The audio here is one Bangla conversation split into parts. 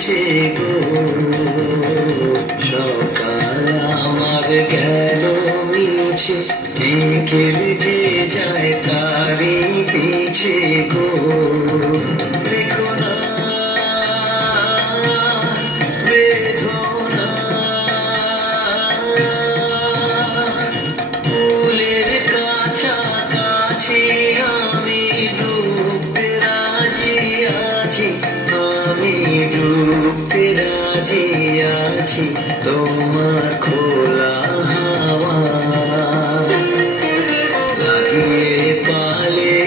পিছে গো, সকাল আমার গেল মিছে, বিকেল যে যায় তারি পিছে গো। দেখো না বেদনা, ফুলের কাছাকাছি আমি ডুবতে রাজি আছি, আমি ডুবতে রাজি আছি তোমার খোলা হাওয়া লাগিয়ে পালে,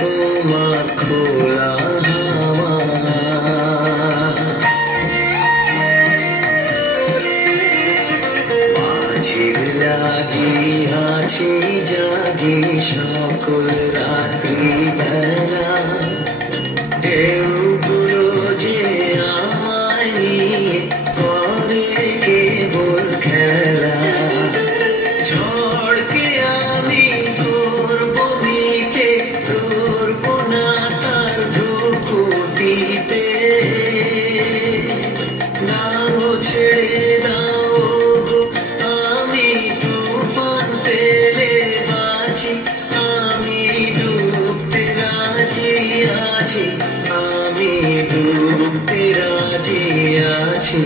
তোমার খোলা হাওয়া। মাঝির লাগিয়াছি জাগি সকল রাত্রি বেলা, ঢেউগুলো যে আমায় নিয়ে করে কেবল খেলা। ঝড়কে আমি করব মিটে, ধরব না তার ভ্রুকুটিতে। নাও ছেড়ে দাও গো, আমি তুফান পেলে বাঁচি, আমি ডুবতে রাজি আছি, আমি ডুবতে রাজি আছি।